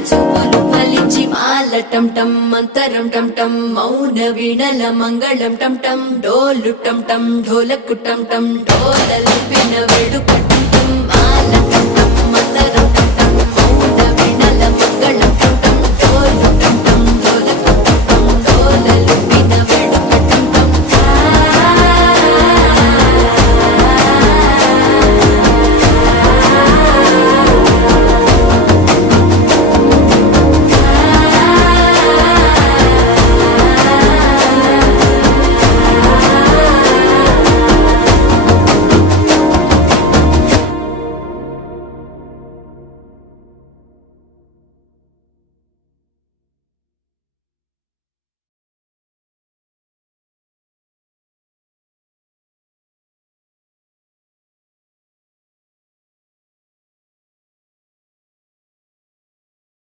చూపులు ఫలించి మాల టం టం మంతరం టం టం మౌన వీణల మంగళం టం టం డోలు టం టం ఢోలకు టం టం ఢోలలిపిన వేడుక